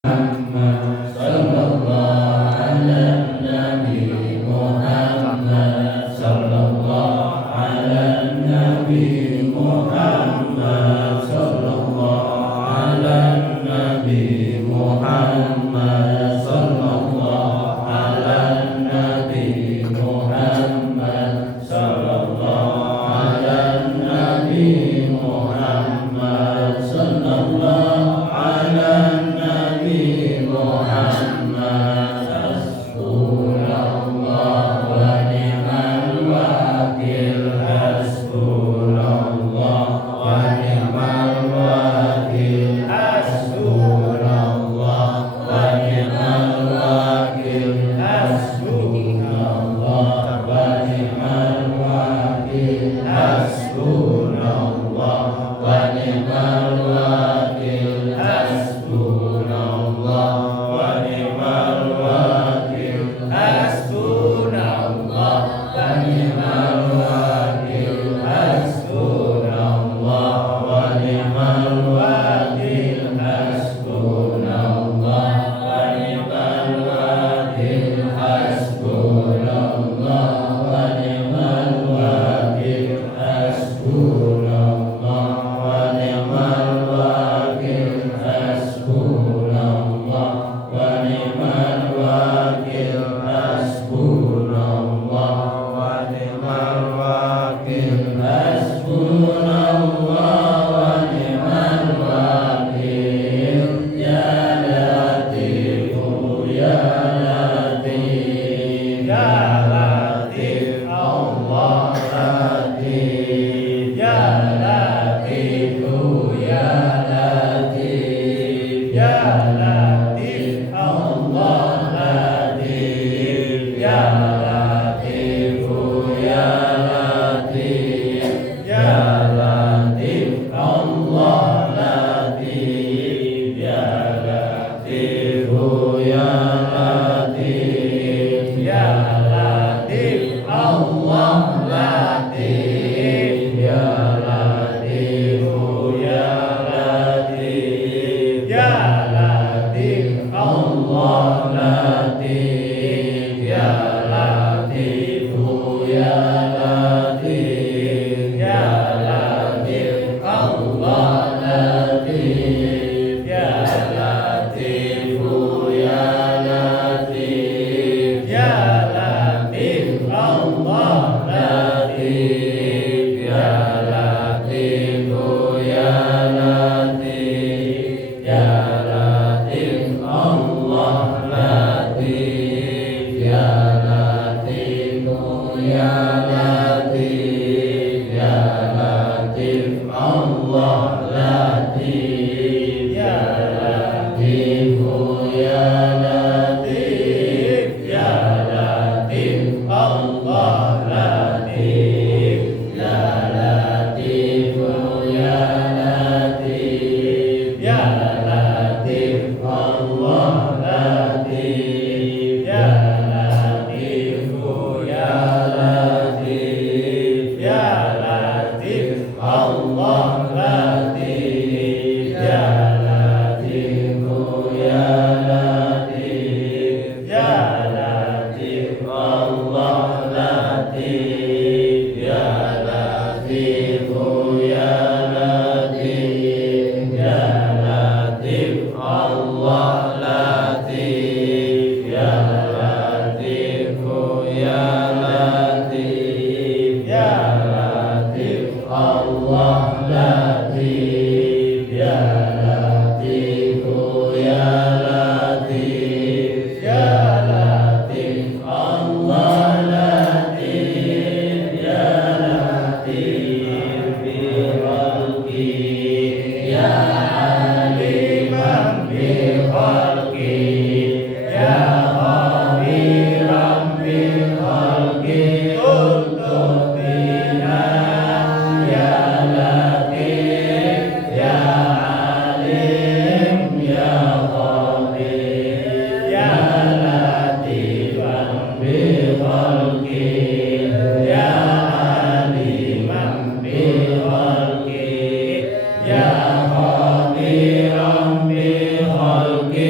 Muhammad sallallahu ala nabi Muhammad sallallahu ala nabi Muhammad sallallahu ala nabi Muhammad sallallahu ala nabi Muhammad sallallahu ala nabi Muhammad sallallahu ala nabi Muhammad hasbunallah wa ni'mal wakil hasbunallah wa ni'mal wakil hasbunallah wa ni'mal wakil hasbunallah wa ni'mal wakil hasbunallah wa ni'mal wakil hasbunallah wa ni'mal wakil hasbunallah wa ni'mal wakil hasbunallah wa ni'mal wakil hasbunallah wa ni'mal wakil hasbunallah wa ni'mal wakil hasbunallah wa ni'mal wakil hasbunallah wa ni'mal wakil hasbunallah wa ni'mal wakil hasbunallah wa ni'mal wakil ya latifu ya latif ya latif Allah latif ya latifu ya latif ya latif Allah latif ya latifu ya latif ya latif Allah latif ya latifu ya latif ya latif Allah latif ya latifu ya latif ya latif Allah latif ya latifu ya latif ya latif Allah latif ya latifu ya latif ya latif Allah latif ya latifu ya latif ya latif Allah latif ya latifu ya latif ya latif Allah latif ya latifu ya latif ya latif Allah latif ya latifu ya latif ya latif Allah latif ya latifu ya latif ya latif Allah latif ya latifu ya latif ya latif Allah latif ya latifu ya latif ya latif Allah latif ya latifu ya latif ya latif Allah latif ya latifu ya latif ya latif Allah latif ya latif bi khalqi ya aliman bi khalqi ya khabiran bi khalqi ultufina ya latif ya alim ya khabir ya latifan bi khalqi ya aliman bi khalqi ya khabiran bi khalqi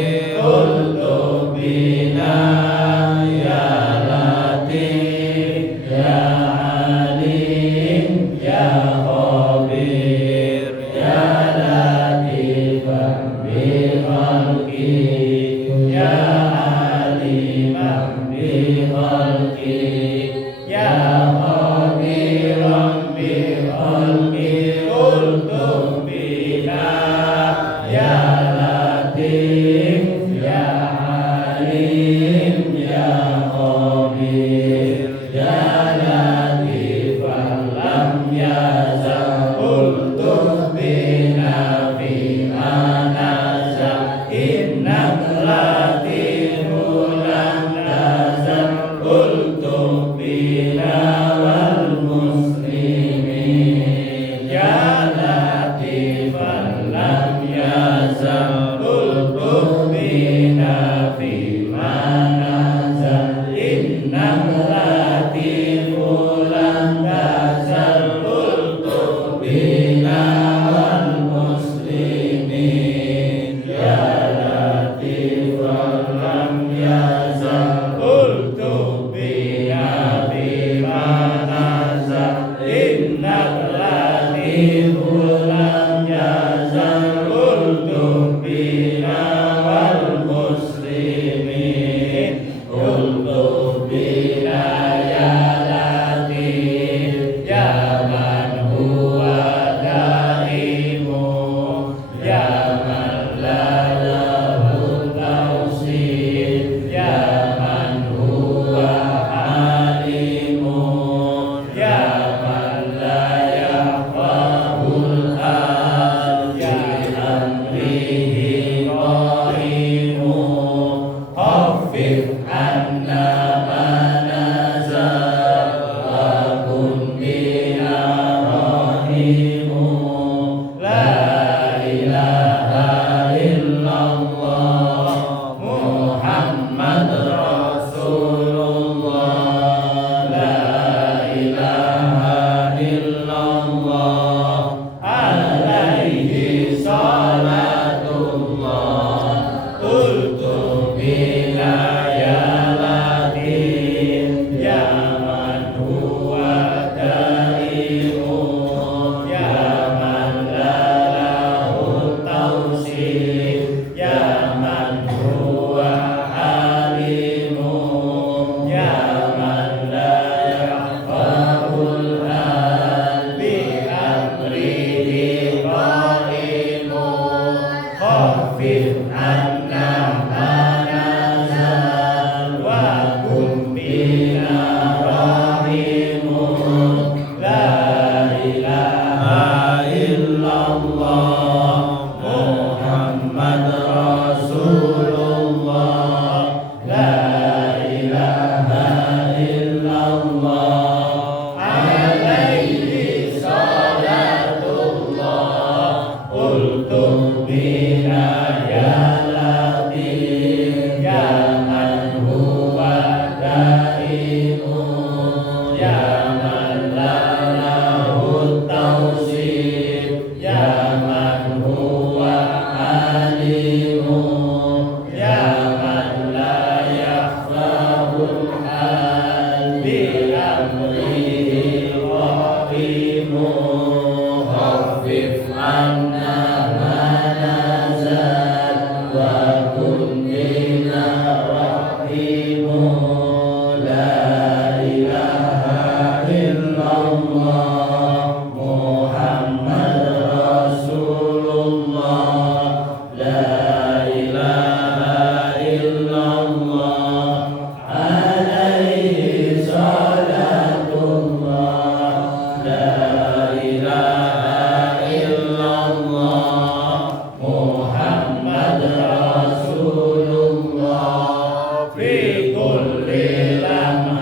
Fi kulli lamha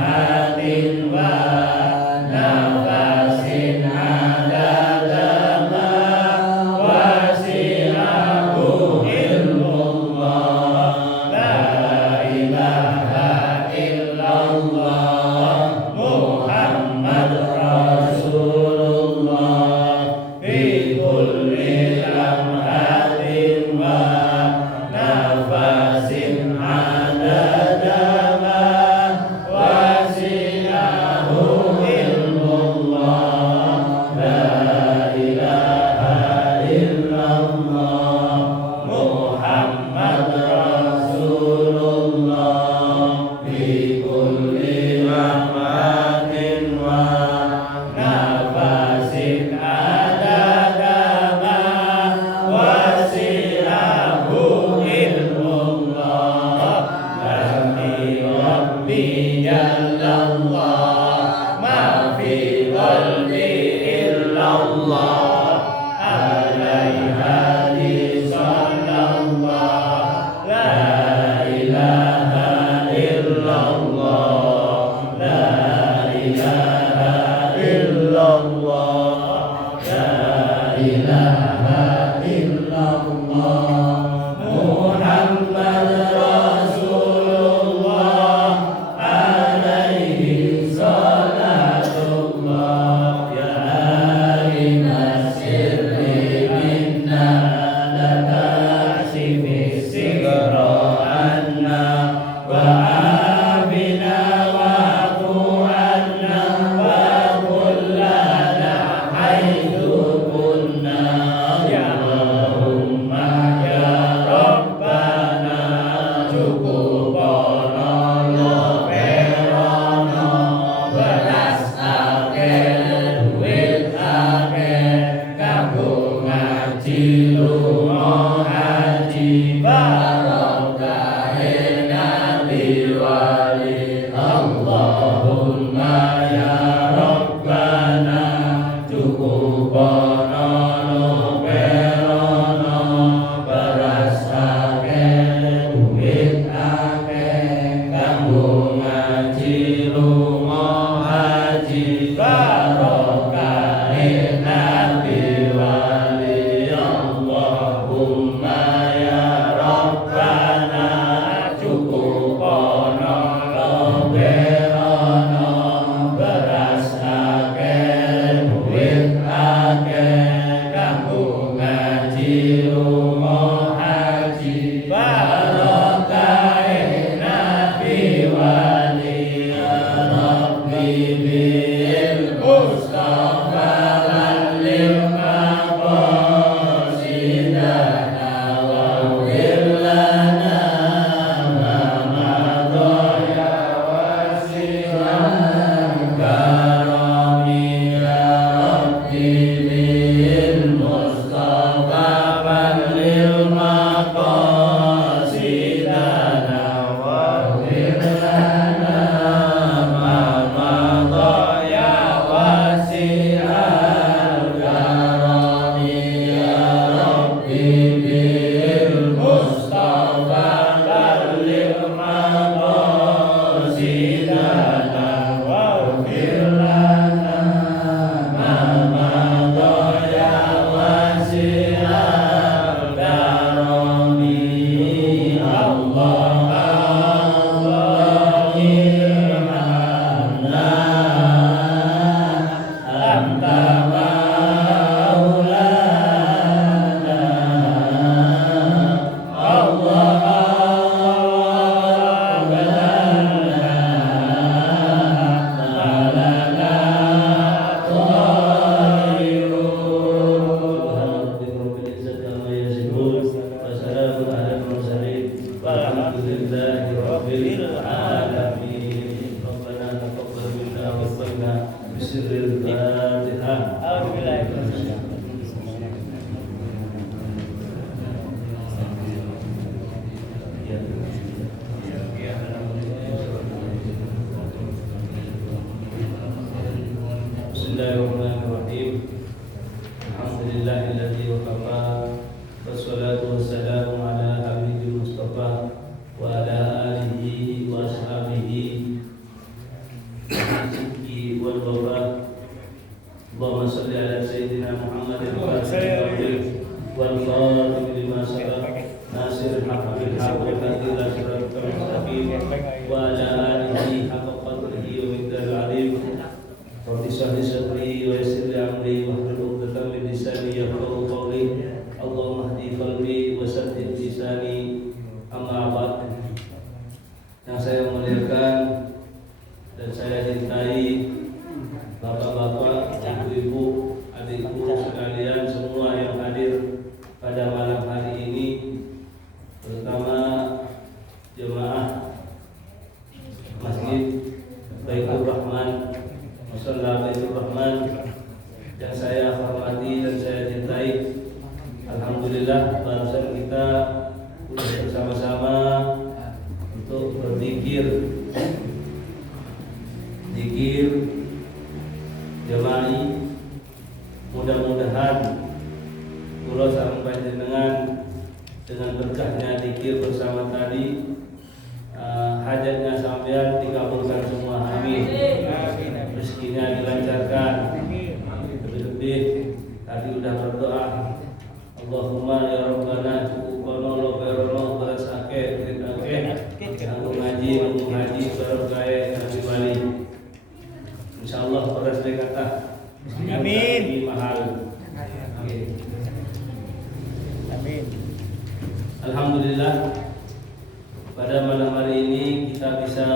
Alhamdulillah mudah-mudahan pada malam hari ini kita bisa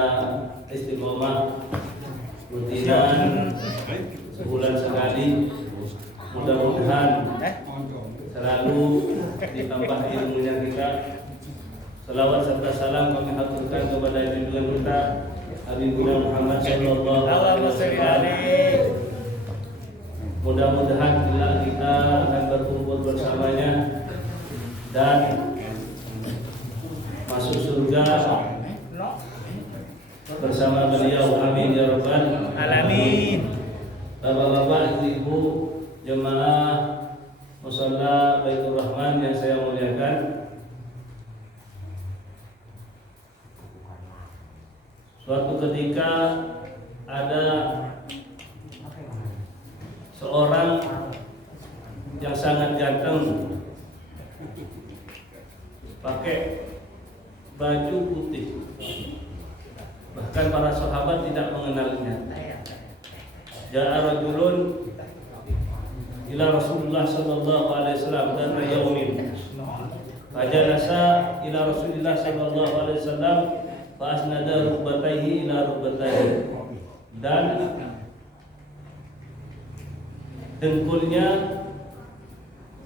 istiqomah rutinan sebulan sekali. Mudah-mudahan selalu ditambah ilmunya kita. Salawat serta salam kami haturkan kepada junjungan kita Habibuna Muhammad sallallahu alaihi wasallam. Mudah-mudahan kita akan berkumpul bersamanya dan masuk surga bersama beliau. Amin ya rabbal alamin. Bapak-bapak, ibu-ibu, jemaah musalla Baitur Rahman yang saya muliakan, suatu ketika ada seorang yang sangat ganteng, pakai baju putih, bahkan para sahabat tidak mengenalnya. Ja'a rajulun ila Rasulullah sallallahu alaihi wasallam dan yaumin fajalasa ila Rasulullah sallallahu alaihi wasallam fa asnada rukbatayhi ila rukbatayhi, dan dengkulnya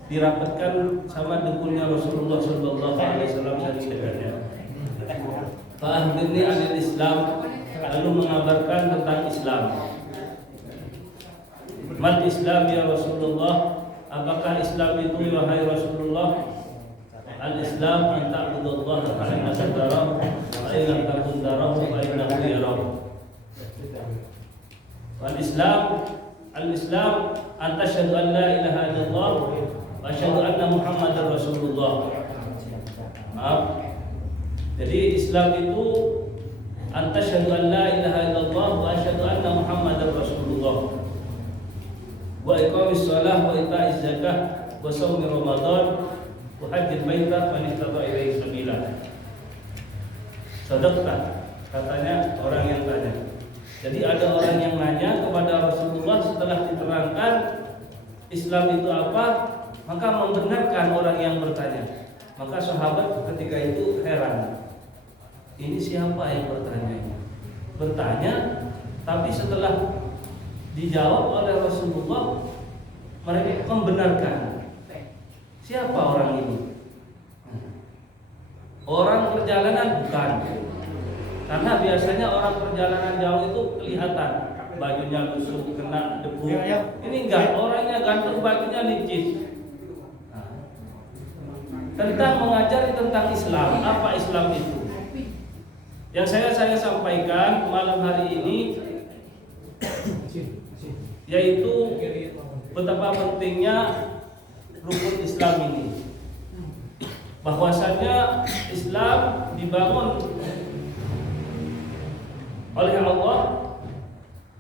dirapatkan sama dengkulnya Rasulullah sallallahu alaihi wasallam saking dekatnya. Fa akhbirni anil Islam, lalu mengabarkan tentang Islam. Mal Islam ya Rasulullah, apakah Islam itu wahai Rasulullah? Al-Islam an ta'budallaha ka'annaka tarahu wa in lam takun tarahu fa innahu yarahu. Al-Islam an tashhadu an la ilaha illallah wa asyhadu anna Muhammadar Rasulullah. Maaf. Jadi Islam itu an tashhadu an la ilaha illallah wa asyhadu anna Muhammadar Rasulullah, wa iqamis shalah wa ita'iz zakah wa shaumi ramadan wa hajjil baita man istata'a ilaihi sabila. Sadaqta, katanya orang yang tanya. Jadi ada orang yang nanya kepada Rasulullah setelah diterangkan Islam itu apa, maka membenarkan orang yang bertanya. Maka sahabat ketika itu heran, ini siapa yang bertanya? Bertanya, tapi setelah dijawab oleh Rasulullah, mereka membenarkan. Siapa orang ini? Orang perjalanan bukan. Karena biasanya orang perjalanan jauh itu kelihatan bajunya lusuh, kena debu. Ini enggak, orangnya ganteng, bajunya licin. Tentang mengajari tentang Islam, apa Islam itu? Yang saya sampaikan malam hari ini, yaitu betapa pentingnya rukun Islam ini. Bahwasanya Islam dibangun oleh Allah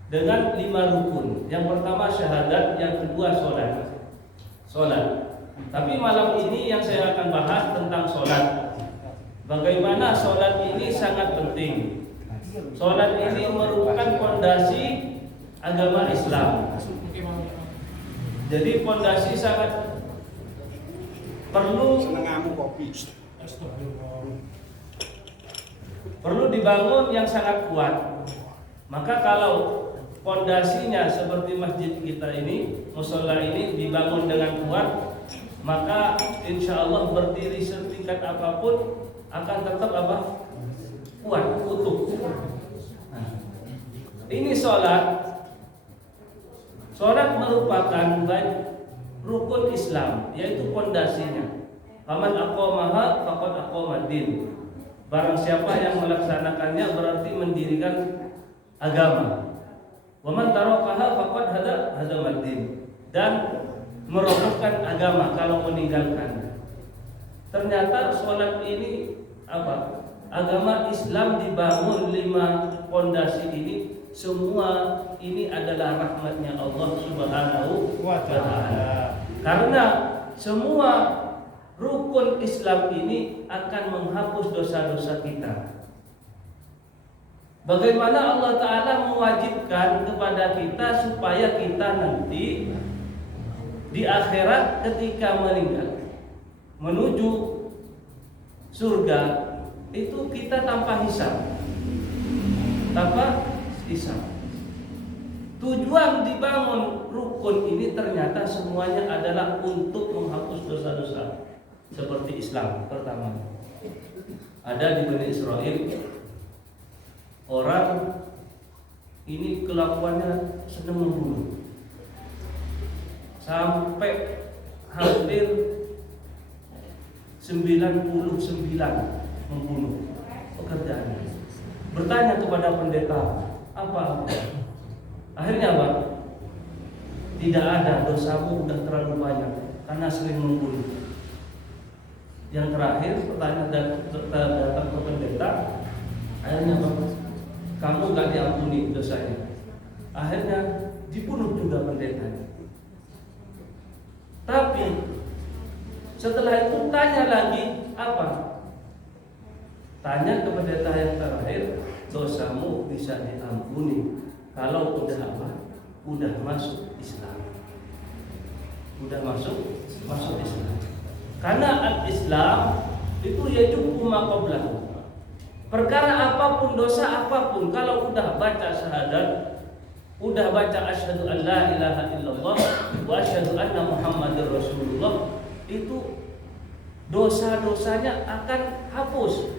dengan 5 rukun. Yang pertama syahadat, yang kedua sholat. Tapi malam ini yang saya akan bahas tentang sholat. Bagaimana sholat ini sangat penting. Sholat ini merupakan fondasi agama Islam. Jadi fondasi sangat perlu dibangun yang sangat kuat. Maka kalau fondasinya seperti masjid kita ini, mushola ini dibangun dengan kuat, maka insya Allah berdiri setingkat apapun akan tetap kuat, utuh. Nah, ini sholat merupakan rukun Islam, yaitu fondasinya. Faman aqamaha faqad aqamaddin. Barang siapa yang melaksanakannya berarti mendirikan agama. Wa man tarakaha faqad hadamaddin. Dan merobohkan agama kalau meninggalkan. Ternyata sholat ini apa? Agama Islam dibangun 5 fondasi ini. Semua ini adalah rahmatnya Allah Subhanahu wa ta'ala. Karena semua rukun Islam ini akan menghapus dosa-dosa kita. Bagaimana Allah Ta'ala mewajibkan kepada kita supaya kita nanti di akhirat ketika meninggal menuju surga itu kita tanpa hisab. Tanpa hisab. Tujuan dibangun rukun ini ternyata semuanya adalah untuk menghapus dosa-dosa. Seperti Islam pertama. Ada di Bani Israel orang ini kelakuannya senang membunuh. Sampai hampir 99 membunuh pekerjaannya. Bertanya kepada pendeta, apa? Akhirnya apa? Tidak ada, dosamu udah terlalu banyak karena sering membunuh. Yang terakhir pertanyaan datang ke pendeta, akhirnya apa? Kamu gak diampuni dosanya. Akhirnya dibunuh juga pendeta. Tapi setelah itu tanya lagi apa? Tanya ke pendeta yang terakhir, dosamu bisa diampuni kalau udah apa? Udah masuk Islam. Udah masuk Islam. Karena al-Islam itu yajubu ma qablahu. Perkara apapun, dosa apapun, kalau udah baca syahadat, udah baca asyhadu an la ilaha illallah wa asyhadu anna muhammadar rasulullah, itu dosa-dosanya akan terhapus.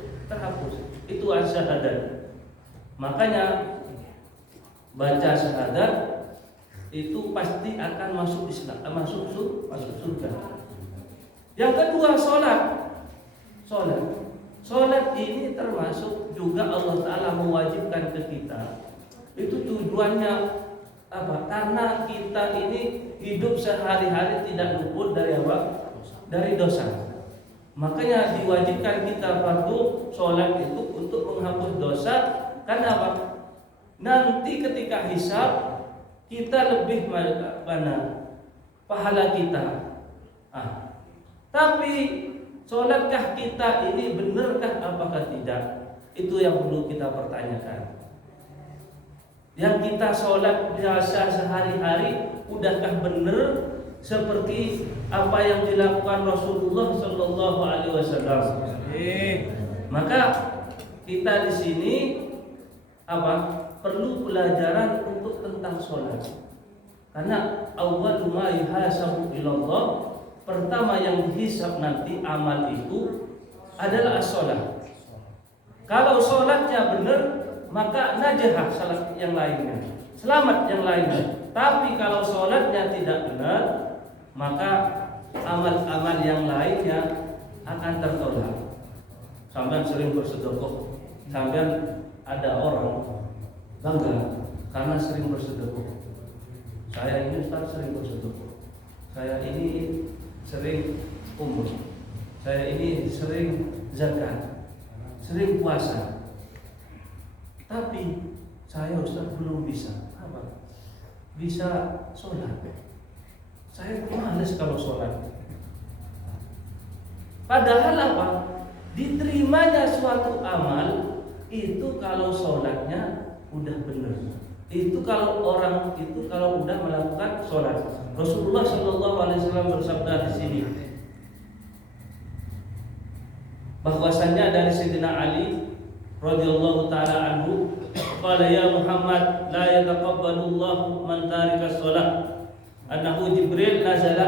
Itu asyhadat. Makanya baca syahadat itu pasti akan masuk Islam, masuk surga. Yang kedua, Sholat ini termasuk juga Allah Ta'ala mewajibkan ke kita. Itu tujuannya apa? Karena kita ini hidup sehari-hari tidak luput dari apa? Dari dosa. Makanya diwajibkan kita fardu sholat itu untuk menghapus dosa. Karena apa? Nanti ketika hisab kita lebih mana pahala kita. Tapi sholatkah kita ini benarkah apakah tidak? Itu yang perlu kita pertanyakan. Yang kita sholat biasa sehari-hari, udahkah benar seperti apa yang dilakukan Rasulullah Sallallahu Alaihi Wasallam? Maka kita di sini apa? Perlu pelajaran untuk tentang sholat. Karena awwalu ma yuhasabu ilallah, pertama yang dihisab nanti amal itu adalah as-sholat. Kalau sholatnya benar, maka najah salat yang lainnya, selamat yang lainnya. Tapi kalau sholatnya tidak benar, maka amal-amal yang lainnya akan tertolak. Sampai sering bersedekah, sampai ada orang bangga karena sering bersedekah. Saya ini Ustaz sering bersedekah, saya ini sering umroh, saya ini sering zakat, sering puasa. Tapi saya Ustaz belum bisa apa? Bisa sholat. Saya malas kalau sholat. Padahal apa? Diterimanya suatu amal itu kalau sholatnya udah benar. Itu kalau orang itu kalau udah melakukan sholat. Rasulullah Shallallahu Alaihi Wasallam bersabda di sini bahwasannya dari Sayyidina Ali radhiyallahu taala anhu, qala ya Muhammad la yataqabbalullahu man tarika shalah, annahu Jibril nazala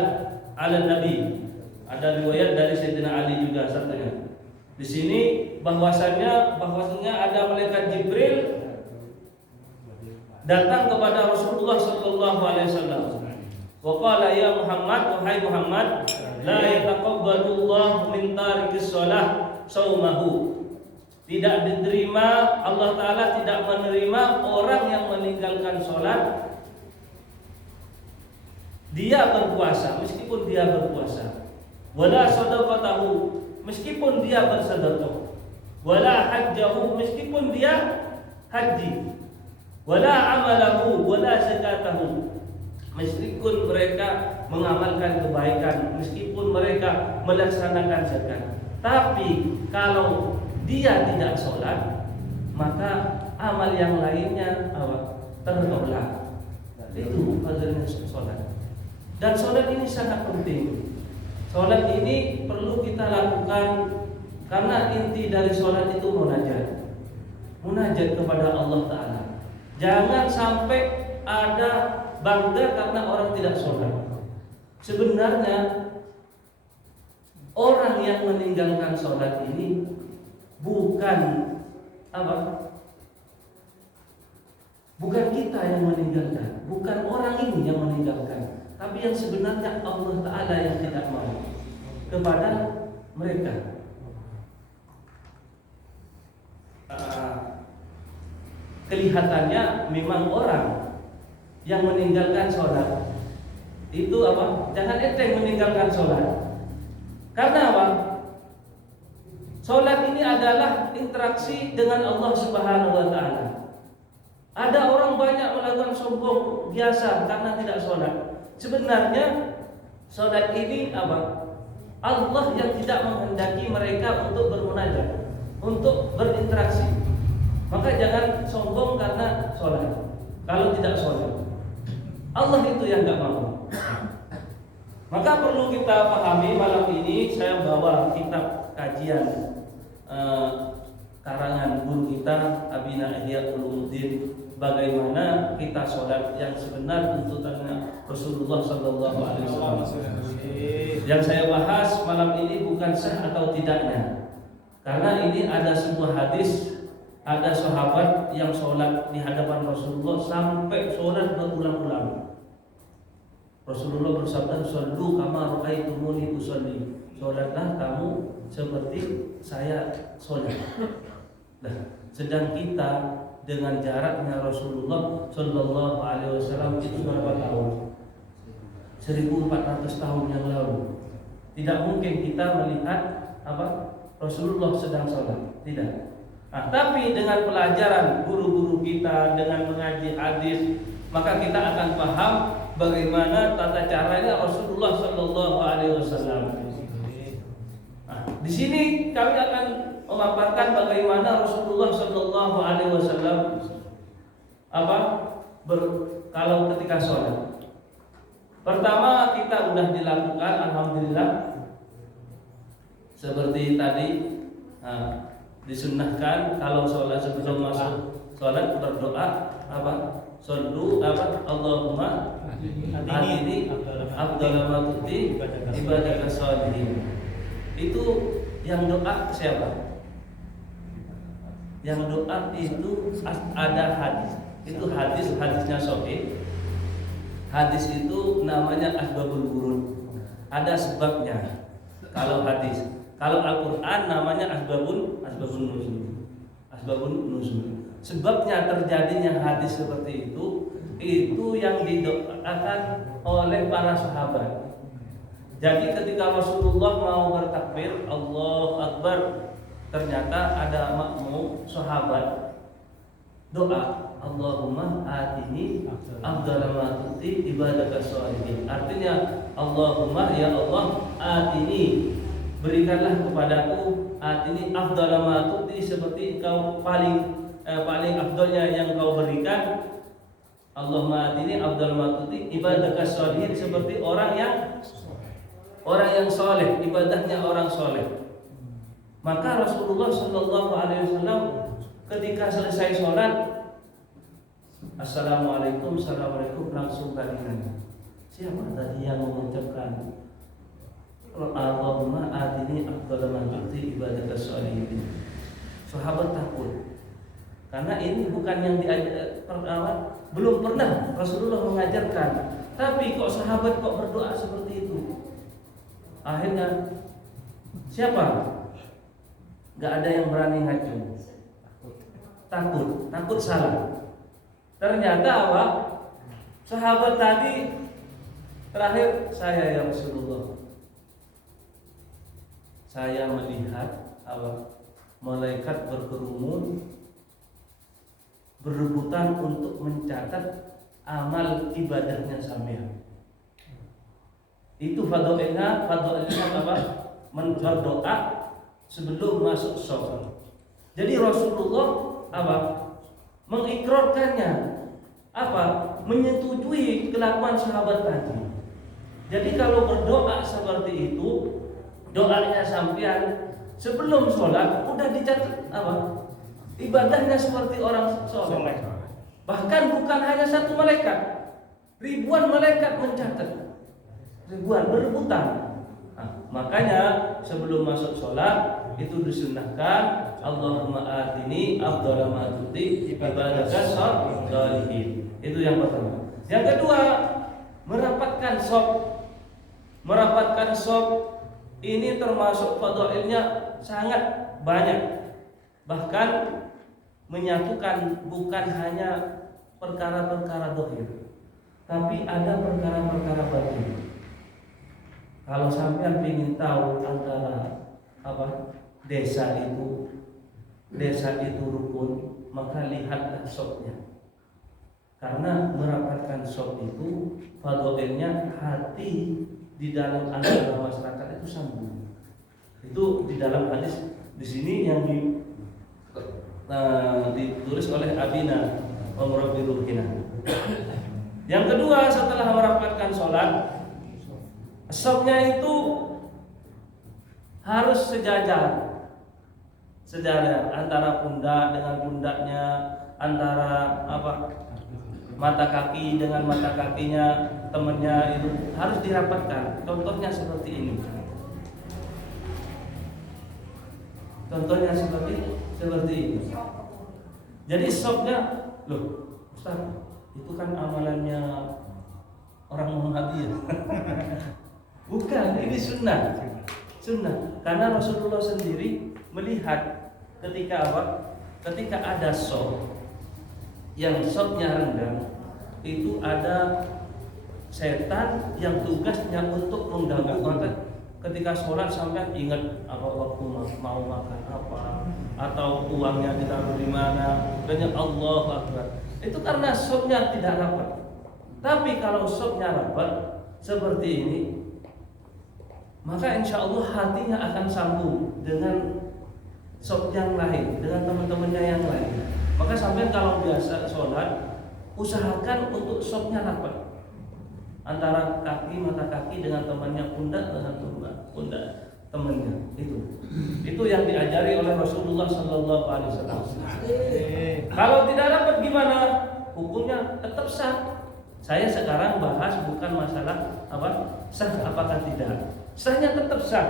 ala nabi. Ada riwayat dari Sayyidina Ali juga satunya. Di sini bahwasannya ada malaikat Jibril datang kepada Rasulullah sallallahu alaihi wasallam. Wa qala ya Muhammad, wahai Muhammad, la yataqabbalullahu min tarikis shalah saumahu. Tidak diterima, Allah Ta'ala tidak menerima orang yang meninggalkan sholat. Dia berpuasa, meskipun dia berpuasa. Wala sadaqatahu, meskipun dia bersedekah. Wala hajjahu, meskipun dia haji. Wala amalahu, wala zakatahu, meskipun mereka mengamalkan kebaikan, meskipun mereka melaksanakan zakat. Tapi kalau dia tidak sholat, maka amal yang lainnya tertolak. Itu fadilnya sholat. Dan sholat ini sangat penting. Sholat ini perlu kita lakukan Karena inti dari sholat itu munajat kepada Allah Ta'ala. Jangan sampai ada bangga karena orang tidak sholat. Sebenarnya orang yang meninggalkan sholat ini bukan kita yang meninggalkan, bukan orang ini yang meninggalkan, tapi yang sebenarnya Allah Ta'ala yang tidak mau kepada mereka. Kelihatannya memang orang yang meninggalkan sholat itu jangan enteng meninggalkan sholat. Karena sholat ini adalah interaksi dengan Allah Subhanahu wa Ta'ala. Ada orang banyak melakukan sombong biasa karena tidak sholat. Sebenarnya sholat ini Allah yang tidak menghendaki mereka untuk bermunajat, untuk berinteraksi. Maka jangan sombong karena sholat. Kalau tidak sholat, Allah itu yang gak mau. Maka perlu kita pahami, malam ini saya bawa kitab kajian karangan guru kita Abina Ihya Ulumuddin, bagaimana kita sholat yang sebenar tuntutannya Rasulullah Sallallahu Alaihi Wasallam. Yang saya bahas malam ini bukan sah atau tidaknya, karena ini ada sebuah hadis. Ada sahabat yang sholat di hadapan Rasulullah sampai sholat berulang-ulang. Rasulullah bersabda, "Shallu kama ra'aitumuni usolli." Sholatlah kamu seperti saya sholat. Nah, sedang kita dengan jaraknya Rasulullah Sallallahu Alaihi Wasallam itu berapa tahun? 1400 tahun yang lalu. Tidak mungkin kita melihat Rasulullah sedang sholat, tidak. Nah, tapi dengan pelajaran guru-guru kita, dengan mengaji hadis, maka kita akan paham bagaimana tata caranya Rasulullah Sallallahu Alaihi Wasallam. Nah, di sini kami akan memaparkan bagaimana Rasulullah Sallallahu Alaihi Wasallam kalau ketika sholat. Pertama kita sudah dilakukan, alhamdulillah, seperti tadi. Disunnahkan kalau sholat sebelum masuk sholat berdoa Sallu Allahumma atini afdhala ma tu'ti ibadaka sholihin. Itu yang doa siapa? Yang doa itu ada hadis. Itu hadisnya sahih. Hadis itu namanya asbabul wurud. Ada sebabnya. Kalau hadis. Kalau Al-Quran namanya asbabun nuzul. Sebabnya terjadinya hadis seperti itu yang didoakan oleh para sahabat. Jadi ketika Rasulullah mau bertakbir Allahu Akbar, ternyata ada makmum sahabat doa Allahumma atini afdhala ma tu'ti ibadaka sholihin. Artinya Allahumma ya Allah atini, berikanlah kepadaku atini afdhala ma tu'ti, seperti kau paling afdalnya yang kau berikan. Allahumma atini afdhala ma tu'ti ibadaka sholihin, seperti orang yang soleh, ibadahnya orang soleh. Maka Rasulullah Sallallahu Alaihi Wasallam ketika selesai sholat, Assalamualaikum, langsung kalian. Siapa tadi yang mengucapkan Allahumma atini afdhala ma tu'ti ibadaka sholihin? Sahabat takut, karena ini bukan yang belum pernah Rasulullah mengajarkan. Tapi kok sahabat berdoa seperti itu? Akhirnya siapa? Gak ada yang berani ngacu. Takut salah. Ternyata sahabat tadi terakhir, saya ya Rasulullah, saya melihat malaikat berkerumun berebutan untuk mencatat amal ibadahnya sampean. Itu fadilnya berdoa sebelum masuk sholat. Jadi Rasulullah mengikrarkannya, menyetujui kelakuan sahabat tadi. Jadi kalau berdoa seperti itu, doanya sampean sebelum sholat udah dicatat apa? Ibadahnya seperti orang sholat. Bahkan bukan hanya satu malaikat, ribuan malaikat mencatat, ribuan berebutan. Nah, makanya sebelum masuk sholat itu disunnahkan Allahumma atini afdhala ma tuti ibadaka sholihin. Itu yang pertama. Yang kedua, merapatkan shaf. Merapatkan shaf ini termasuk fadhailnya sangat banyak. Bahkan menyatukan bukan hanya perkara-perkara zahir, tapi ada perkara-perkara batin. Kalau sampean ingin tahu antara desa itu rukun, maka lihatlah shafnya. Karena merapatkan shaf itu fadhailnya hati di dalam antara masyarakat itu sambung. Itu di dalam hadis di sini yang ditulis oleh Abina Umar bin Ruhina. Yang kedua, setelah merapatkan sholat, shafnya itu harus sejajar antara pundak dengan pundaknya, antara mata kaki dengan mata kakinya temannya, itu harus dirapatkan. Contohnya seperti ini. Contohnya seperti ini. Jadi shafnya, loh Ustaz, itu kan amalannya orang Muhammadiyah. Bukan, ini sunnah. Karena Rasulullah sendiri melihat ketika ada shaf yang shafnya rendah, itu ada setan yang tugasnya untuk mengganggu. Ketika sholat sampai ingat waktu mau makan apa, atau uangnya ditaruh di mana, dan Allahu Akbar. Itu karena shafnya tidak rapat. Tapi kalau shafnya rapat seperti ini, maka insya Allah hatinya akan sambung dengan shaf yang lain, dengan teman-temannya yang lain. Maka sampai kalau biasa sholat, usahakan untuk shafnya rapat antara mata kaki dengan temannya, pundak dengan pundak temannya. Itu yang diajari oleh Rasulullah Sallallahu Alaihi Wasallam. Kalau tidak rapat gimana? Hukumnya tetap sah. Saya sekarang bahas bukan masalah sah apakah tidak. Sahnya tetap sah.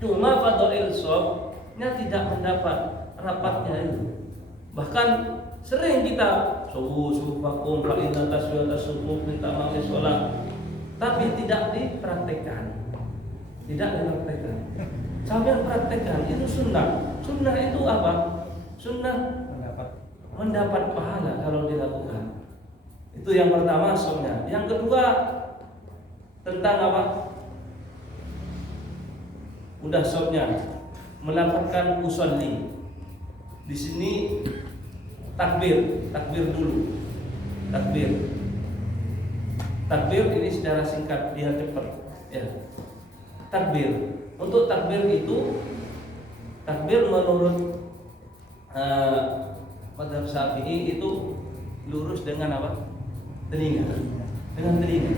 Cuma fadhail shafnya tidak mendapat rapatnya itu. Bahkan sering kita subuh fa inna taswiyata subuh minta maaf sholat, tapi tidak dipraktekkan. Sambil praktekkan itu sunnah. Sunnah itu apa? Sunnah mendapat pahala kalau dilakukan. Itu yang pertama sunnah. Yang kedua tentang apa? Udah sunnah melakukan usolli. Di sini takbir dulu. Takbir ini secara singkat biar cepat ya. Takbir. Untuk takbir itu, takbir menurut mazhab Syafi'i itu lurus dengan apa? Telinga. Dengan telinga.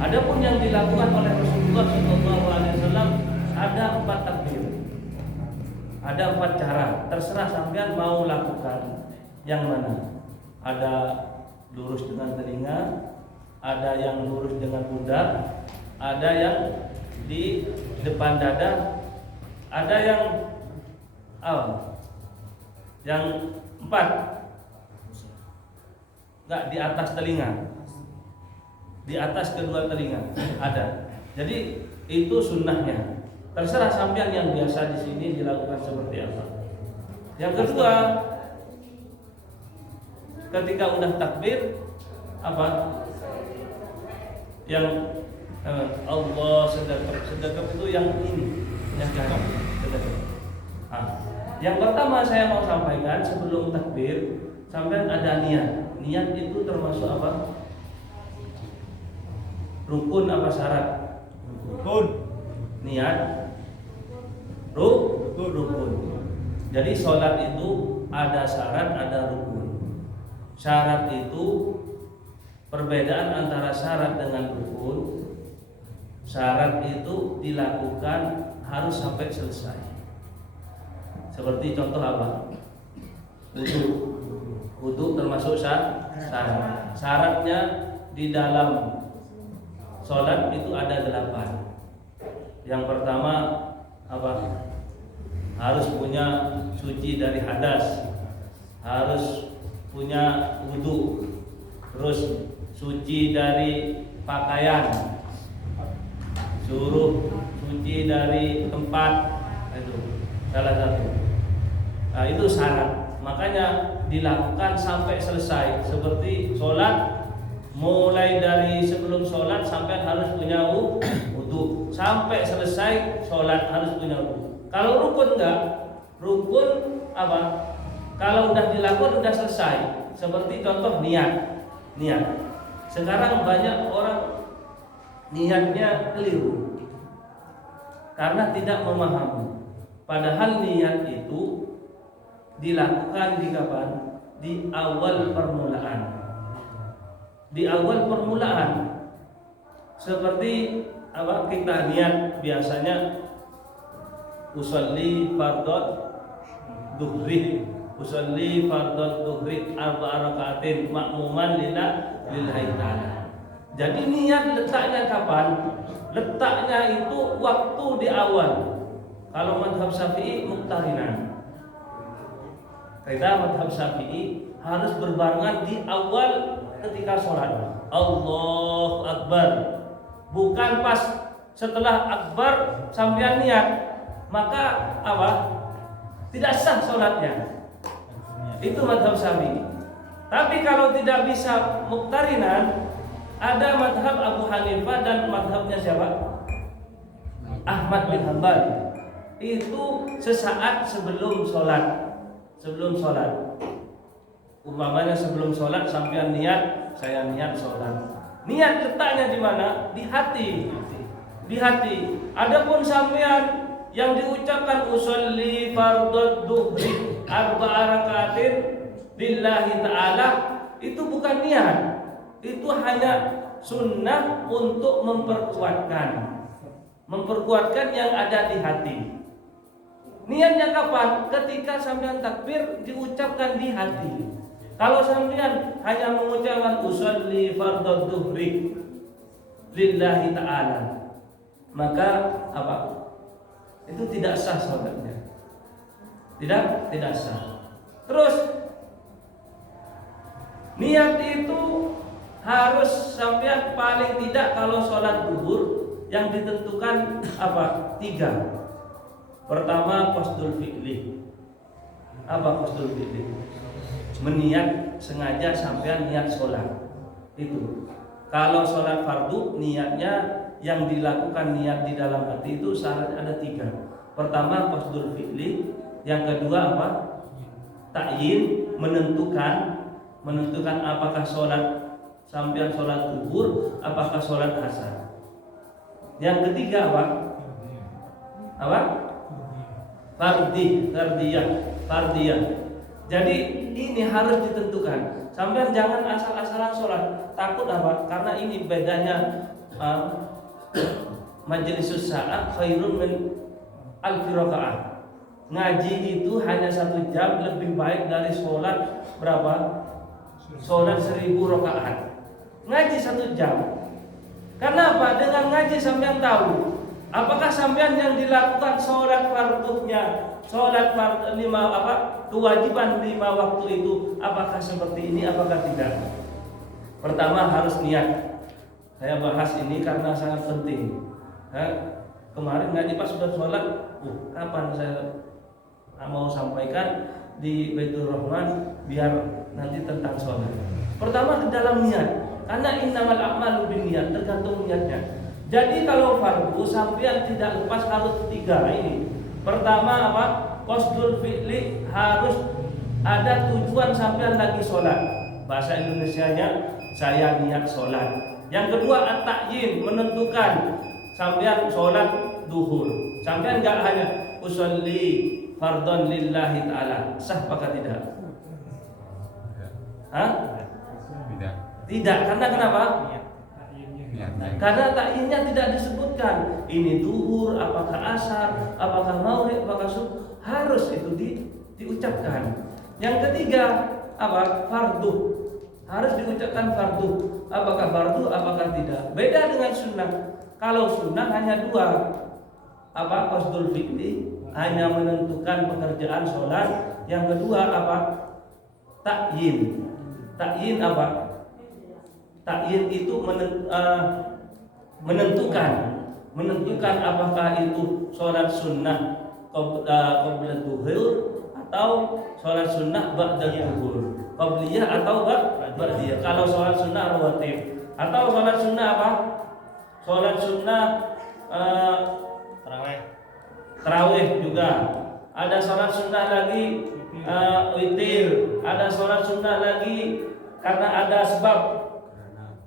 Adapun yang dilakukan oleh Rasulullah SAW ada 4 takbir. Ada 4 cara. Terserah sampean mau lakukan yang mana. Ada lurus dengan telinga, ada yang lurus dengan pundak, ada yang di depan dada, ada yang 4 enggak di atas telinga, di atas kedua telinga ada. Jadi itu sunnahnya. Terserah sampean yang biasa di sini dilakukan seperti apa. Yang kedua, ketika udah takbir apa? Yang Allah sedekap itu yang ini, yang kanan sedekap. Yang pertama saya mau sampaikan sebelum takbir, sampean ada niat. Niat itu termasuk apa? Rukun apa syarat? Rukun. Niat rukun. Jadi sholat itu ada syarat, ada rukun. Syarat itu perbedaan antara syarat dengan rukun. Syarat itu dilakukan harus sampai selesai. Seperti contoh apa? Wudu. Wudu termasuk syarat. Syaratnya di dalam sholat itu ada 8. Yang pertama apa? Harus punya suci dari hadas, harus punya wudu, terus suci dari pakaian, suruh suci dari tempat, itu salah satu. Nah, itu syarat. Makanya dilakukan sampai selesai. Seperti sholat, mulai dari sebelum sholat sampai harus punya wudu, sampai selesai sholat harus punya wudu. Kalau rukun enggak, rukun apa? Kalau udah dilakukan udah selesai. Seperti contoh niat. Sekarang banyak orang niatnya keliru karena tidak memahami. Padahal niat itu dilakukan di kapan? Di awal permulaan. Di awal permulaan. Seperti apa? Kita niat biasanya usolli fardhu duhri arba'a rakaatin ma'muman lillahi ta'ala. Jadi niat letaknya kapan? Letaknya itu waktu di awal. Kalau mazhab Syafi'i muqtarinan. Kita mazhab Syafi'i harus berbarengan di awal ketika sholat. Allahu Akbar. Bukan pas setelah akbar sampai niat. Maka apa? Tidak sah sholatnya. Itu mazhab Syafi'i. Tapi kalau tidak bisa muqtarinan, ada mazhab Abu Hanifah dan mazhabnya siapa? Ahmad bin Hanbal. Itu sesaat sebelum sholat. Sebelum sholat. Umpamanya sebelum sholat sampai niat, saya niat sholat. Niat letaknya di mana? Di hati. Di hati. Adapun sampean yang diucapkan usolli fardhu duhri arba'a rakaatin lillahi ta'ala, itu bukan niat. Itu hanya sunnah untuk memperkuatkan yang ada di hati. Niatnya kapan? Ketika sampean takbir diucapkan di hati. Kalau sampean hanya mengucapkan usolli fardhu duhri lillahi ta'ala, maka apa? Itu tidak sah sholatnya. Tidak sah. Terus niat itu harus sampai paling tidak kalau sholat zuhur yang ditentukan apa? 3. Pertama qasdul fi'li. Apa qasdul fi'li? Meniat sengaja sampai niat sholat. Itu. Kalau sholat fardu niatnya yang dilakukan niat di dalam hati itu syaratnya ada 3. Pertama qasdul fi'li, yang kedua apa? Ta'yin, menentukan apakah sholat sampai sholat zuhur, apakah sholat asar. Yang ketiga apa? Fardiyah. Jadi ini harus ditentukan. Sampai jangan asal-asalan sholat. Takut apa? Karena ini bedanya majlisus sa'ah khairun min alfi rakaah. Ngaji itu hanya 1 jam lebih baik dari sholat berapa? Sholat 1000 rakaat. Ngaji 1 jam. Karena apa? Dengan ngaji sampean tahu apakah sampean yang dilakukan sholat fardunya, sholat kewajiban 5 waktu itu, apakah seperti ini, apakah tidak? Pertama harus niat. Saya bahas ini karena sangat penting. Kemarin ngaji pas sudah sholat, kapan saya mau sampaikan di Baitur Rahman biar nanti tentang sholat. Pertama di dalam niat, karena innamal a'malu binniyat, tergantung niatnya. Jadi kalau fardu sampean tidak lepas harus 3 ini. Pertama apa? Qasdul fi'li, harus ada tujuan sampean lagi sholat. Bahasa Indonesianya saya niat sholat. Yang kedua at-ta'yin, menentukan sampean sholat duhur. Sampean enggak hanya usolli fardhon lillahi ta'ala. Sah apakah tidak? Tidak. Karena kenapa? Karena takyinnya tidak disebutkan. Ini duhur, apakah asar, apakah maghrib, apakah subuh. harus itu diucapkan. Yang ketiga apa? Fardu. Harus diucapkan fardu. Apakah fardu, apakah tidak? Beda dengan sunnah. Kalau sunnah hanya dua. Apa? Qasdul fi'li, hanya menentukan pekerjaan sholat. Yang kedua apa? Ta'yin. Ta'yin apa? Ta'yin itu menentukan apakah itu sholat sunnah qabla zuhur atau sholat sunnah ba'da zuhur, qabliyah atau ba'diyah. Kalau sholat sunnah rawatib atau sholat sunnah apa? Sholat sunnah tarawih juga. Ada sholat sunnah lagi witir. Ada sholat sunnah lagi karena ada sebab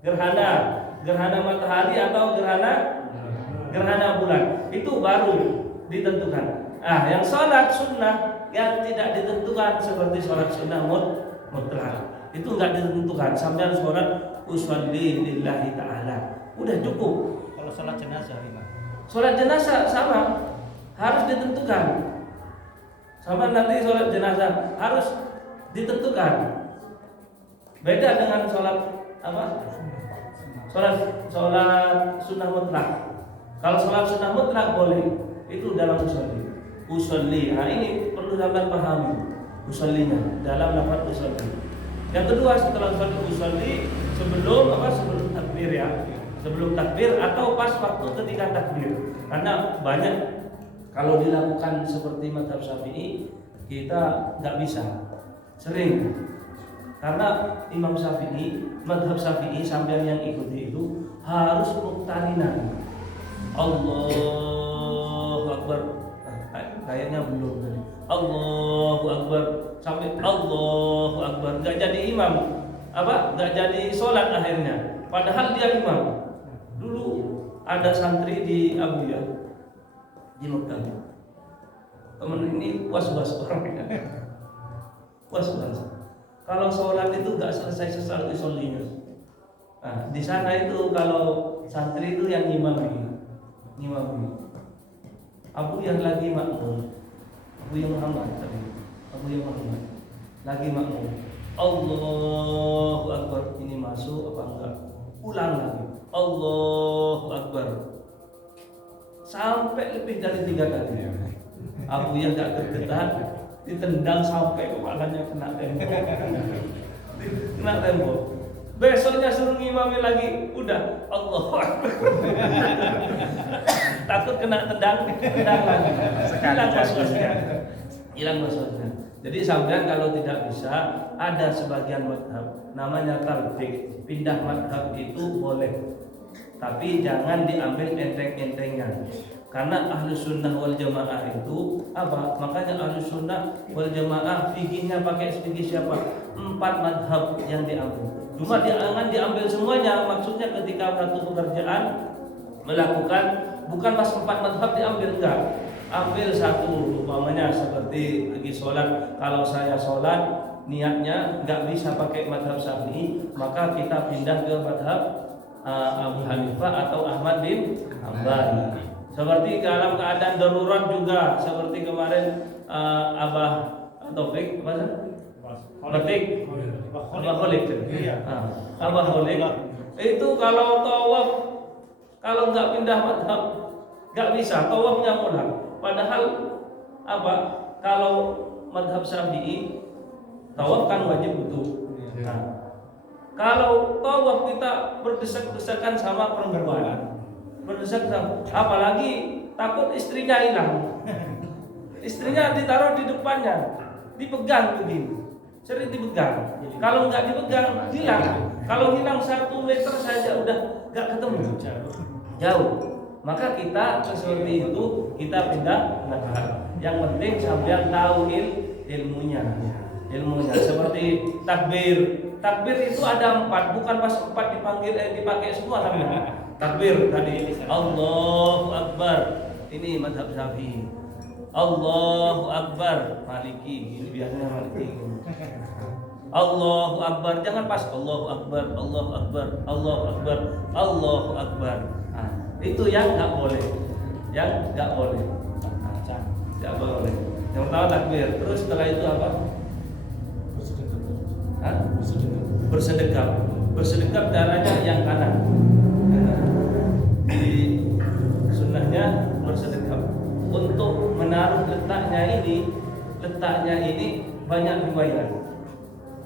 gerhana matahari atau gerhana bulan. Itu baru ditentukan. Yang sholat sunnah yang tidak ditentukan seperti sholat sunnah mutlak itu enggak ditentukan. Sampai sholat usolli lillahi ta'ala udah cukup. Kalau sholat jenazah gimana? Sholat jenazah sama, harus ditentukan. Sama nanti sholat jenazah harus ditentukan. Beda dengan sholat apa? Sholat sunnah mutlak. Kalau sholat sunnah mutlak boleh, itu dalam usolli. Nah ini perlu dapat pahami usollinya dalam lafaz usolli. Yang kedua setelah sholat usolli sebelum takbir ya. Sebelum takbir atau pas waktu ketika takbir. Karena banyak kalau dilakukan seperti mazhab Syafi'i kita nggak bisa. Sering. Karena Imam Syafi'i, mazhab Syafi'i sampai yang ikuti itu harus muqtarinan. Allahu Akbar. Kayaknya belum tadi. Allahu Akbar sampai Allahu Akbar. Nggak jadi imam. Nggak jadi sholat akhirnya. Padahal dia imam. Dulu ada santri di Abu Ya di Mekah. Temen ini was-was orangnya. Was-was. Kalau sholat itu nggak selesai usollinya. Nah, di sana itu kalau santri itu yang ngimami. Abu yang lagi makmum. Abu yang Muhammad lagi makmum. Allahu Akbar, ini masuk apa enggak? Ulang lagi. Allahu Akbar. Sampai lebih dari 3 kali. Abu yang enggak tergetar, ditendang sampai kepalanya kena tembok. Besoknya suruh ngimami lagi, udah Allahu Akbar. Takut kena tendang lagi. Hilang was-wasnya. Jadi sampean kalau tidak bisa, ada sebagian mazhab namanya tarjih, pindah mazhab itu boleh. Tapi jangan diambil enteng-entengnya. Karena ahlu sunnah wal jamaah itu apa? Makanya ahlu sunnah wal jamaah fikihnya pakai fikih siapa? 4 mazhab yang diambil. Cuma jangan diambil semuanya. Maksudnya ketika satu pekerjaan melakukan bukan pas 4 mazhab diambil, enggak. Ambil satu, umpamanya seperti lagi sholat. Kalau saya sholat niatnya nggak bisa pakai mazhab Syafi'i, maka kita pindah ke mazhab Abu Hanifah atau Ahmad bin Hanbal. Seperti dalam keadaan darurat juga, seperti kemarin Abah Taufik Abah Kholik itu kalau tawaf, kalau nggak pindah mazhab nggak bisa, tawafnya pulang. Padahal kalau mazhab Syafi'i tawaf kan wajib wudu. Kalau tawaf kita berdesak-desakan sama perempuan, apalagi takut istrinya hilang. Istrinya ditaruh di depannya, dipegang begini, sering dipegang. Kalau nggak dipegang hilang. Kalau hilang 1 meter saja udah nggak ketemu, jauh. Maka kita seperti itu, kita pindah mazhab. Yang penting sampean tahu ilmunya. Seperti takbir itu ada 4, bukan pas 4 dipakai semua namanya. Takbir tadi Allahu Akbar, ini mazhab Syafi'i. Allahu Akbar Maliki, ini biasanya Maliki. Allahu Akbar, jangan pas Allahu Akbar, Allahu Akbar, Allahu Akbar, Allahu Akbar. Itu yang nggak boleh, nggak boleh. Yang pertama takbir. Terus setelah itu apa? Hah? Bersedekap. Bersedekap caranya yang kanan. Di sunnahnya bersedekap. Untuk menaruh letaknya ini banyak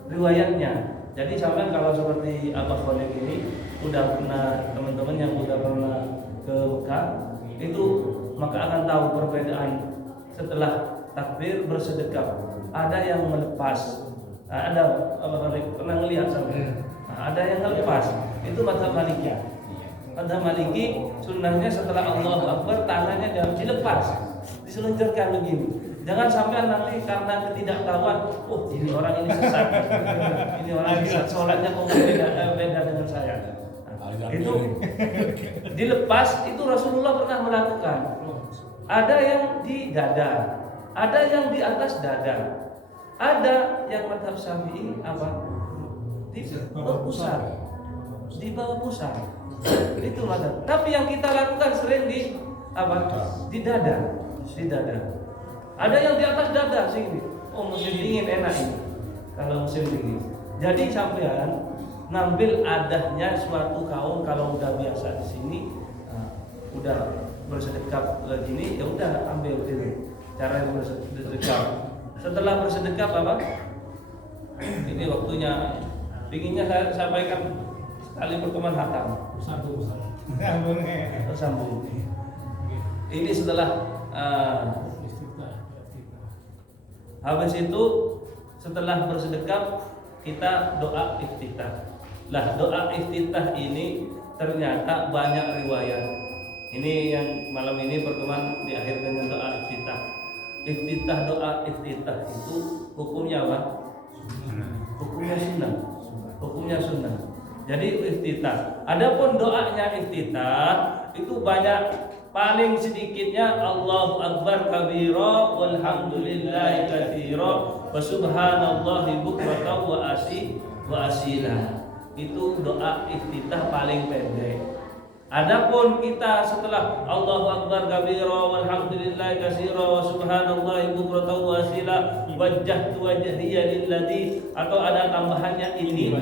riwayatnya. Jadi sampai kalau seperti Abah Khalid ini udah pernah, teman-teman yang udah pernah ke Mekah itu maka akan tahu perbedaan setelah takbir bersedekap. Ada yang melepas, ada Abah Khalid pernah ngelihat sampai. Ada yang melepas. Itu mazhab Maliki. Mazhab Maliki sunnahnya setelah Allahu Akbar tangannya jangan dilepas, diseluncurkan begini. Jangan sampai nanti karena ketidaktahuan, oh ini orang ini sesat, ini orang sesat, sholatnya kok beda dengan saya. Nah, itu dilepas, itu Rasulullah pernah melakukan. Ada yang di dada, ada yang di atas dada, ada yang mazhab Syafi'i apa? Di pusar, di bawah pusar. Itu mazhab. Tapi yang kita lakukan sering di apa? Di dada, di dada. Ada yang di atas dada sini. Oh musim dingin enak ini. Kalau musim dingin. Jadi sampean ngambil adahnya suatu kaum kalau udah biasa di sini, udah bersedekap gini, ya udah ambil ini. Cara bersedekap. Setelah bersedekap apa? Ini waktunya. Pinginnya saya sampaikan sekali pertemuan hatam. Sambung. Ini setelah habis itu setelah bersedekap kita doa iftitah. Lah doa iftitah ini ternyata banyak riwayat. Ini yang malam ini pertemuan diakhiri dengan doa iftitah. Iftitah doa iftitah itu hukumnya apa? Hukumnya sunnah. Hukumnya sunnah. Jadi iftitah. Adapun doanya iftitah itu banyak. Paling sedikitnya Allahu Akbar kabira walhamdulillahi katsira wa subhanallahi bukratan wa asila. Itu doa iftitah paling pendek. Adapun kita setelah Allahu Akbar kabira walhamdulillahi katsira wa subhanallahi bukratan wa asila wajjahtu wajhiya lilladzi, atau ada tambahannya ini.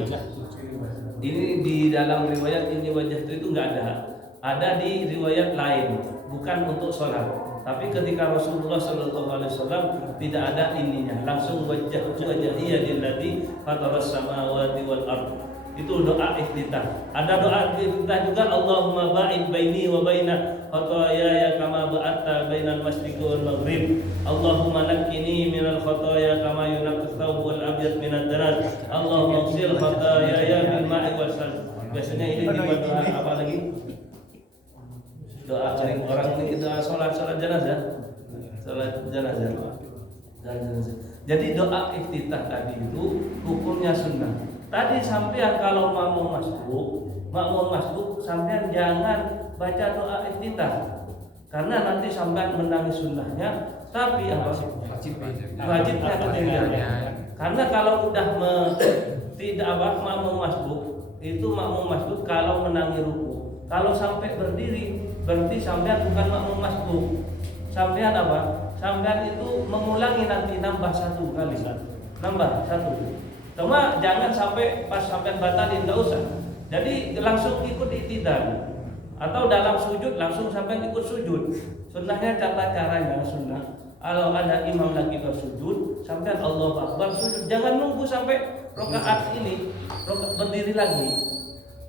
Ini di dalam riwayat ini wajah itu enggak ada. Ada di riwayat lain, bukan untuk sholat. Tapi ketika Rasulullah SAW tidak ada ininya, langsung wajah wajahiyya lilladzi fataras samawati wal ardh. Itu doa iftitah. Ada doa iftitah juga, Allahumma ba'id baini wa baina khataaya kama ba'adta bainal masyriqi wal maghrib. Allahumma naqqini minal khataaya kama yunaqqas thawbul abyad minad daras. Allahumma ighsil khataaya bil ma'i wal salj. Biasanya ini dibuat doa apa lagi? Doa sering orang ini kita sholat jenazah, Jadi doa iftitah tadi itu hukumnya sunnah. Tadi sampean kalau makmum masbuk sampean jangan baca doa iftitah, karena nanti sampean menangis sunnahnya, tapi apa? Wajibnya ketinggalan. Karena kalau udah tidak apa makmum masbuk itu makmum masbuk kalau menangi ruku, kalau sampai berdiri berarti sampean bukan makmum masbuk. Sampean apa? Sampean itu mengulangi nanti nambah satu kali. Nambah satu. Cuma jangan sampai pas sampean batalin, enggak usah. Jadi langsung ikut iktidal. Atau dalam sujud langsung sampean ikut sujud. Sunnahnya caranya sunnah. Kalau ada imam lagi bersujud, sampean Allahu Akbar sujud. Jangan nunggu sampai rakaat ini, rakaat berdiri lagi.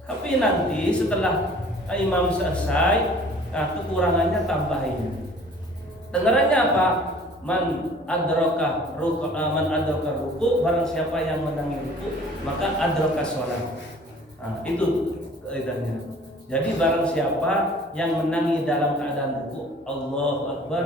Tapi nanti setelah imam selesai, kekurangannya tambahin. Dengarannya apa? Man adraka ruku, barang siapa yang menangi ruku, maka adraka sholat. Itu kaidahnya. Jadi barang siapa yang menangi dalam keadaan ruku, Allahu Akbar,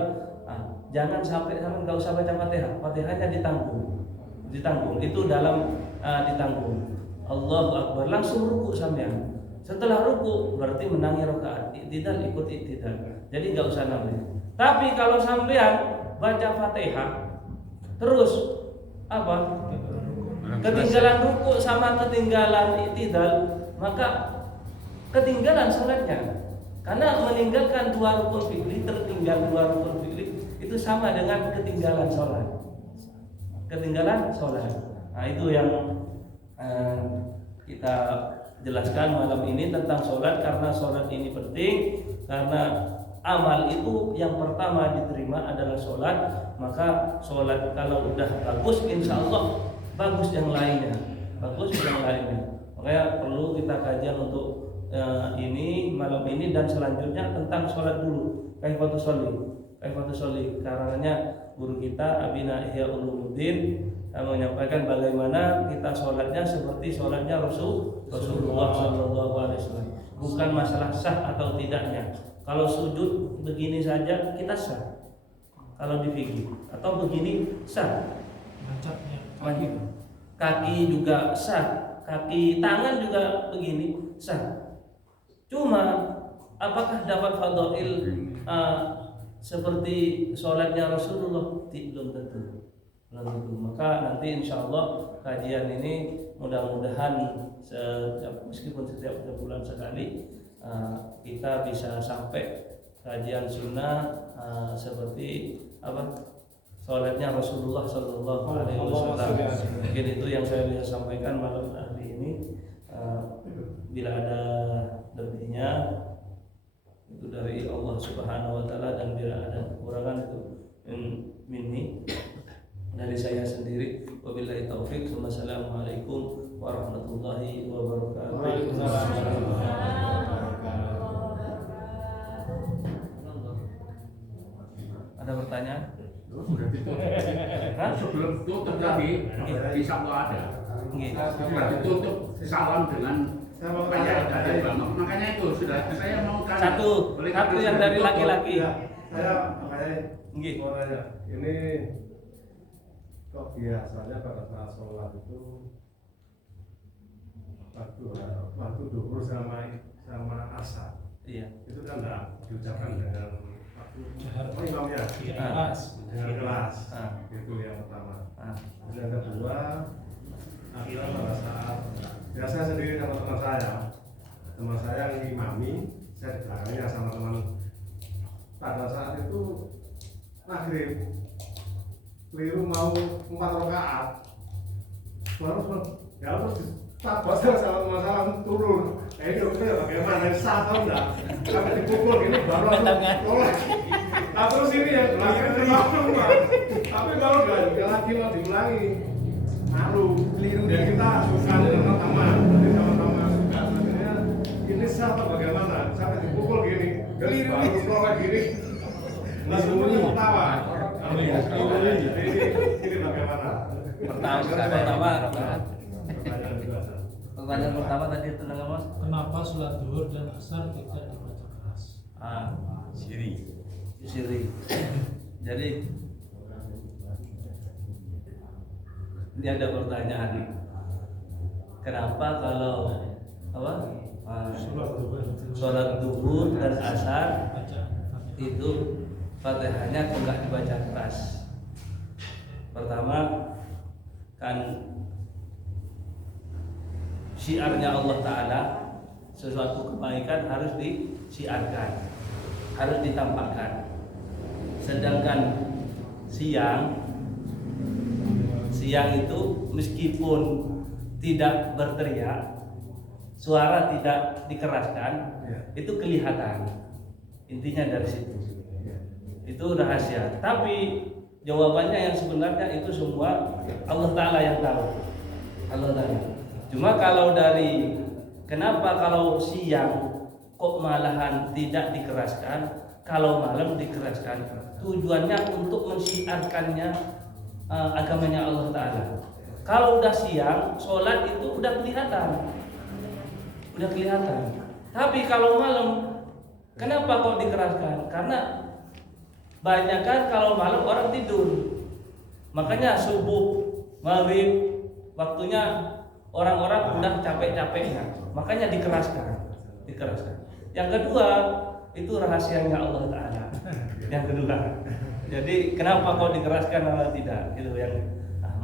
jangan sampai enggak usah baca Fatihah. Fatihahnya ditanggung. Itu dalam ditanggung. Allahu Akbar, langsung ruku sampean. Setelah ruku berarti menangi rakaat, iktidal ikut iktidal. Jadi enggak usah nambah. Tapi kalau sampean baca Fatihah terus apa? Ketinggalan ruku sama ketinggalan iktidal, maka ketinggalan salatnya. Karena meninggalkan dua rukun fikri, tertinggal dua rukun fikri, itu itu sama dengan ketinggalan sholat. Ketinggalan sholat. Nah itu yang kita jelaskan malam ini tentang sholat, karena sholat ini penting, karena amal itu yang pertama diterima adalah sholat. Maka sholat kalau udah bagus, insya Allah bagus yang lainnya, bagus yang lainnya. Makanya perlu kita kajian untuk ini malam ini dan selanjutnya tentang sholat dulu. Kaifatus sholli, karangannya guru kita Abina Ihya Ulumuddin menyampaikan bagaimana kita sholatnya seperti sholatnya Rasulullah SAW. Bukan masalah sah atau tidaknya. Kalau sujud begini saja kita sah, kalau di fikih, atau begini sah. Kaki juga sah, kaki tangan juga begini sah. Cuma apakah dapat fadhail seperti sholatnya Rasulullah? Belum tentu. Maka nanti insya Allah kajian ini mudah-mudahan meskipun setiap 3 bulan sekali kita bisa sampai kajian sunnah seperti sholatnya Rasulullah Sallallahu Alaihi Wasallam. Mungkin itu yang saya bisa sampaikan malam hari ini. Bila ada lebihnya itu dari Allah Subhanahu Wa Taala, dan bila ada kekurangan itu minni dari saya sendiri. Wabillahi taufik. Wassalamualaikum warahmatullahi wabarakatuh. Ada pertanyaan? Sudah ditutup. Sebelum tutup tadi bisa ada. Sudah ditutup salam dengan kayak ada banget. Makanya itu sudah saya mau tanya. Satu yang dari laki-laki. Saya makanya mau nanya, ini kok biasanya pada saat sholat itu waktu duhur sama asar, Iya. itu kan enggak diucapkan dengan imamnya Ikhlas. itu yang pertama. Yang kedua adalah pada saat biasa sendiri sama teman saya yang imami, saya di belakangnya sama teman. Pada saat itu maghrib keliru mau 4 rakaat, baru tabas sama teman saya turun. Itu bagaimana sah atau enggak? Sampai dipukul gini baru tolak. Nah terus ini yang belakang tapi kalau enggak lagi mau diulangi malu keliru dan kita suka sama-sama suka sebenarnya ini sah atau bagaimana? Sampai dipukul gini keliru baru tolak gini langsung ketawa. Ini bagaimana? Pertanyaan pertama tadi tentang apa? Kenapa sholat zuhur dan asar tidak dibaca keras? Siri. Jadi ini ada pertanyaan. Kenapa kalau sholat zuhur dan asar itu Fatihahnya kok nggak dibaca keras? Pertama kan syiarnya Allah Ta'ala, sesuatu kebaikan harus disiarkan, harus ditampakkan. Sedangkan siang itu meskipun tidak berteriak, suara tidak dikeraskan, itu kelihatan. Intinya dari situ. Itu rahasia. Tapi jawabannya yang sebenarnya itu semua Allah Ta'ala yang tahu. Allah Ta'ala. Cuma kalau dari kenapa kalau siang kok malahan tidak dikeraskan, kalau malam dikeraskan, tujuannya untuk mensiarkannya agamanya Allah Ta'ala. Kalau udah siang, sholat itu udah kelihatan. Tapi kalau malam, kenapa kok dikeraskan? Karena banyak kan kalau malam orang tidur. Makanya subuh, maghrib, waktunya orang-orang udah capek-capeknya, makanya dikeraskan. Yang kedua itu rahasianya Allah Ta'ala. Yang kedua, jadi kenapa kok dikeraskan atau tidak? Itu yang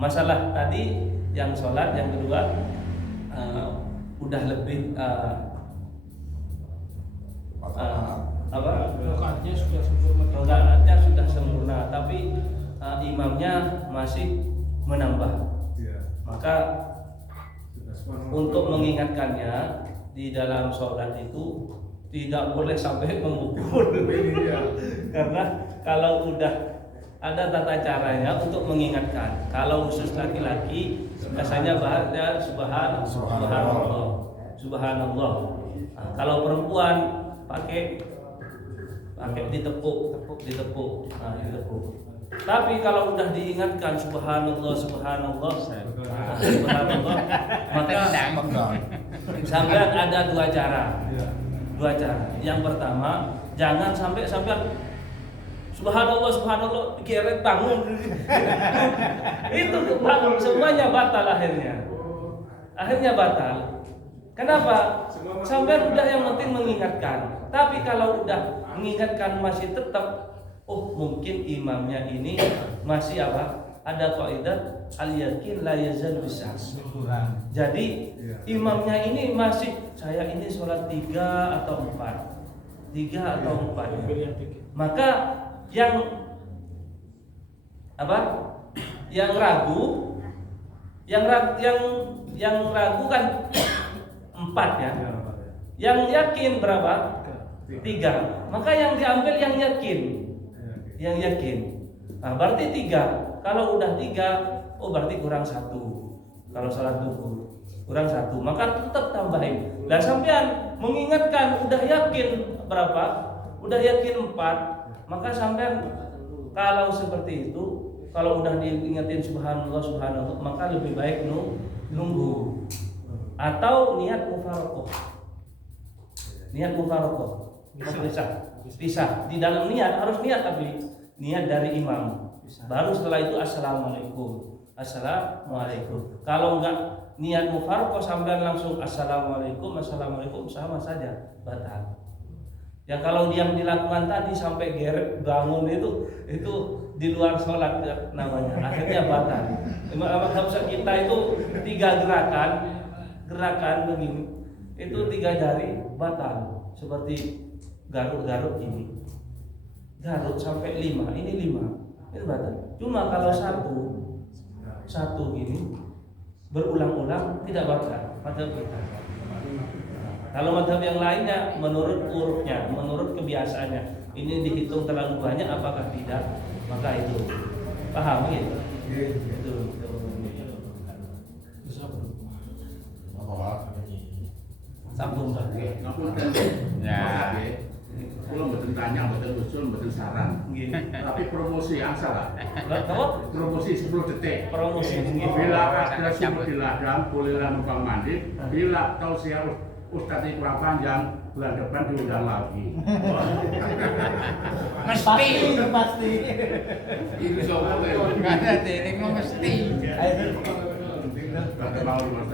masalah tadi yang sholat. Yang kedua udah lebih apa? Rokaatnya sudah sempurna. Rokaatnya sudah sempurna, tapi imamnya masih menambah. Iya. Maka untuk mengingatkannya di dalam sholat itu tidak boleh sampai memukul. Karena kalau udah ada tata caranya untuk mengingatkan. Kalau khusus laki-laki biasanya baca subhanallah. Nah, kalau perempuan pakai ditepuk. Nah, ditepuk. Tapi kalau udah diingatkan subhanallah, maka sampean ada dua cara. Yang pertama, jangan sampai sampean subhanallah geret bangun. Itu bangun semuanya batal akhirnya batal. Kenapa? Sampean udah yang penting mengingatkan. Tapi kalau udah mengingatkan masih tetap, mungkin imamnya ini masih apa? Ada kaidah al-yakin la yazal bisyak. Jadi imamnya ini masih, saya ini sholat 3 atau 4. Maka yang ragu kan 4 ya. Yang yakin berapa? 3. Maka yang diambil yang yakin. Nah, berarti 3. Kalau udah 3, berarti kurang 1. Kalau salat duhur kurang 1, maka tetap tambahin. Lah sampean mengingatkan udah yakin berapa? Udah yakin 4. Maka sampean kalau seperti itu, kalau udah diingetin subhanallah, maka lebih baik nunggu. Atau niat mufaraqah. Pisah. Di dalam niat harus niat, tapi niat dari imam. Baru setelah itu assalamualaikum. Kalau enggak niat mufaraqah sampai langsung assalamualaikum sama saja batal. Ya kalau yang dilakukan tadi sampai geret bangun itu di luar sholat namanya, akhirnya batal. Memang harusnya kita itu 3 gerakan begini, itu 3 jari batal, seperti garuk-garuk ini, garuk sampai 5, ini 5, itu batal. Cuma kalau satu gini berulang-ulang tidak batal, madhab kita. Kalau madhab yang lainnya menurut urufnya, menurut kebiasaannya, ini dihitung terlalu banyak apakah tidak, maka itu paham gitu. Itu. Sambung lagi. Ya. Kalau betul tanya, betul usul, betul saran. Tapi promosi yang salah. Promosi 10 detik. Bila ada sumur di ladang, bolehlah numpang mandi. Bila tausiah Ustadz ini kurang panjang, bulan depan diundang lagi. Pasti. Itu soalnya. Nggak ada deh, mesti. Bagaimana Mas?